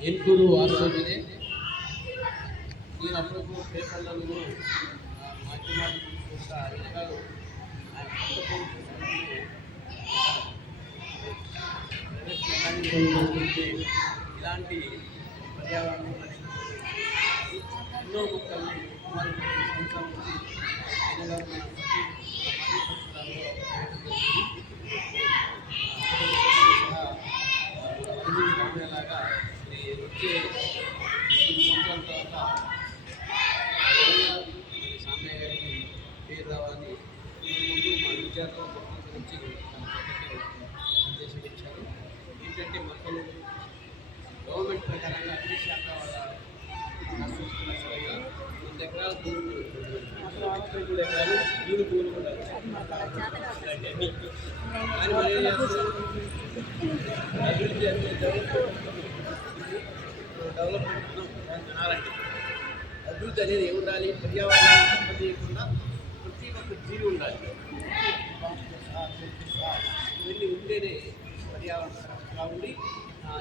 ఏన్కూరు వాస్తవమే నేను అప్పుడప్పుడు పేపర్లలో మాధ్యమాలు చూసుకుంటా ఇంకా ఆయన ఇలాంటి పర్యావరణం ఎన్నో మొక్కల్ని సుమారు ముప్పై సంవత్సరాల నుంచి ఆయన గారు రామయ్యలాగా మరి వచ్చే కొన్ని సంవత్సరాల తర్వాత గారికి పేరు రావాలని ముందు మా విద్యార్థుల గురించి సందేశం ఇచ్చారు ఏంటంటే మొక్కలు గవర్నమెంట్ ప్రకారంగా అన్ని శాఖ వాళ్ళ వంద ఎకరాల భూమి మూడు ఎకరాలు మూడు భూములు కూడా కానీ చేస్తారు అభివృద్ధి డెవలప్మెంట్ డెవలప్మెంట్ జనాలంటే అభివృద్ధి అనేది ఏమి ఉండాలి? పర్యావరణాన్ని దెబ్బతీయకుండా ప్రతి ఒక్క జీవి ఉండాలి. ఇవన్నీ ఉంటేనే పర్యావరణ ఉండి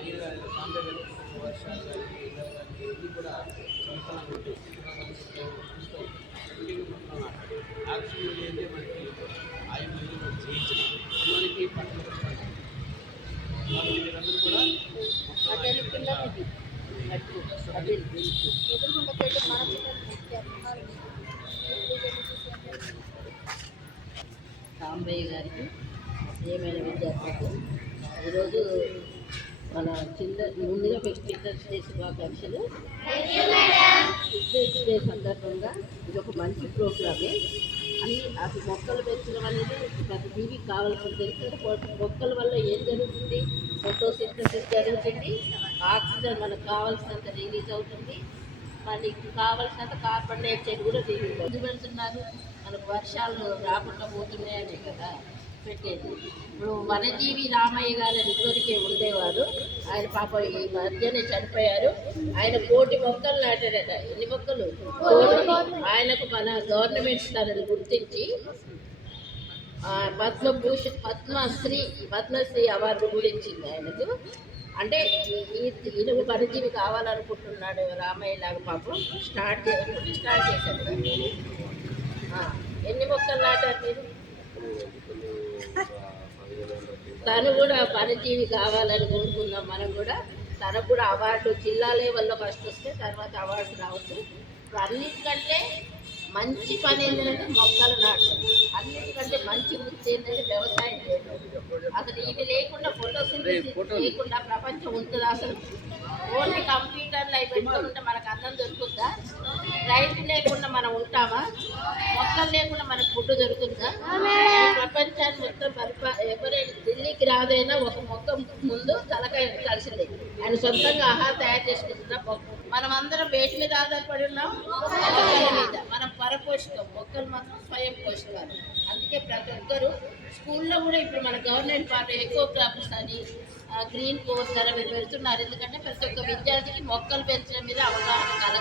ఏదైనా ఈ సాంబే వర్షాలు కానీ కానీ ఇవన్నీ కూడా సమతలంగా ఉంటాయి. ఆక్సిజన్ ఏంటంటే మనకి ఆయుర్వేదం మనం చేయించడం మనకి పంట రాంబయ్య మన సాంబయ్య గారికి ఏమైనా విద్యార్థులకు ఈరోజు మన చిన్న ముందుగా వ్యక్తిగత డే శుభాకాంక్షలు. టీచర్స్ డే సందర్భంగా ఇది ఒక మంచి ప్రోగ్రామే. అన్ని అసలు మొక్కలు పెంచడం అనేది ప్రతి జీవికి కావాల్సింది. ఎందుకంటే మొక్కల వల్ల ఏం జరుగుతుంది? ఫోటోసింథసిస్ జరుగుతుంది ఆక్సిజన్ మనకు కావాల్సినంత రిలీజ్ అవుతుంది. మళ్ళీ కావాల్సినంత కార్బన్ డైఆక్సైడ్ కూడా రిలీజ్ అవుతుంది. పెడుతున్నారు? మనకు వర్షాలు రాకుండా పోతున్నాయనే కదా పెట్టేది. ఇప్పుడు వనజీవి రామయ్య గారు ఇదివరకే ఉండేవారు. ఆయన పాప ఈ మధ్యనే చనిపోయారు. ఆయన కోటి మొక్కలు నాటాడట ఎన్ని మొక్కలు? ఆయనకు మన గవర్నమెంట్ తనని గుర్తించి పద్మభూషణ్ పద్మశ్రీ పద్మశ్రీ అవార్డు గురించింది ఆయనకు. అంటే ఈయనకు పరిజీవి కావాలనుకుంటున్నాడు రామయ్య లాగా పాపం. స్టార్ట్ చే- స్టార్ట్ చేశాడు ఎన్ని మొక్కలు నాటారు మీరు? తను కూడా పరజీవి కావాలని కోరుకుందాం మనం కూడా. తనకు కూడా అవార్డు జిల్లా లెవెల్లో ఫస్ట్ వస్తే తర్వాత అవార్డు రావచ్చు. ఇప్పుడు అన్నిటికంటే మంచి పని ఏంటంటే మొక్కలు ఏంటంటే వ్యవసాయం చేయడం అసలు ఇవి లేకుండా ఫోటోసింథసిస్ లేకుండా ప్రపంచం ఉంటుందా అసలు? ఓన్లీ కంప్యూటర్లు అవి పెట్టుకుంటే మనకు అన్నం దొరుకుతుందా? రైతు లేకుండా మనం ఉంటామా? మొక్కలు లేకుండా మనకు ఫుడ్ దొరుకుతుందా? ప్రపంచాన్ని మొత్తం పరిపా ఎవరైనా ఢిల్లీకి రాదైనా ఒక మొక్క ముందు తలకాయ కలిసింది. ఆయన సొంతంగా ఆహారం తయారు చేసుకుంటున్నా మనం అందరం వేటి మీద ఆధారపడి ఉన్నాం? మొక్కల మొక్కలు మాత్రం స్వయం పోషకాలు. అందుకే ప్రతి ఒక్కరు స్కూల్లో కూడా ఇప్పుడు మన గవర్నమెంట్ పార్టీ ఎక్కువ క్రాప్స్ అని గ్రీన్ కోర్స్ అని పెడుతున్నారు. ఎందుకంటే ప్రతి ఒక్క విద్యార్థికి మొక్కలు పెంచడం మీద అవగాహన కల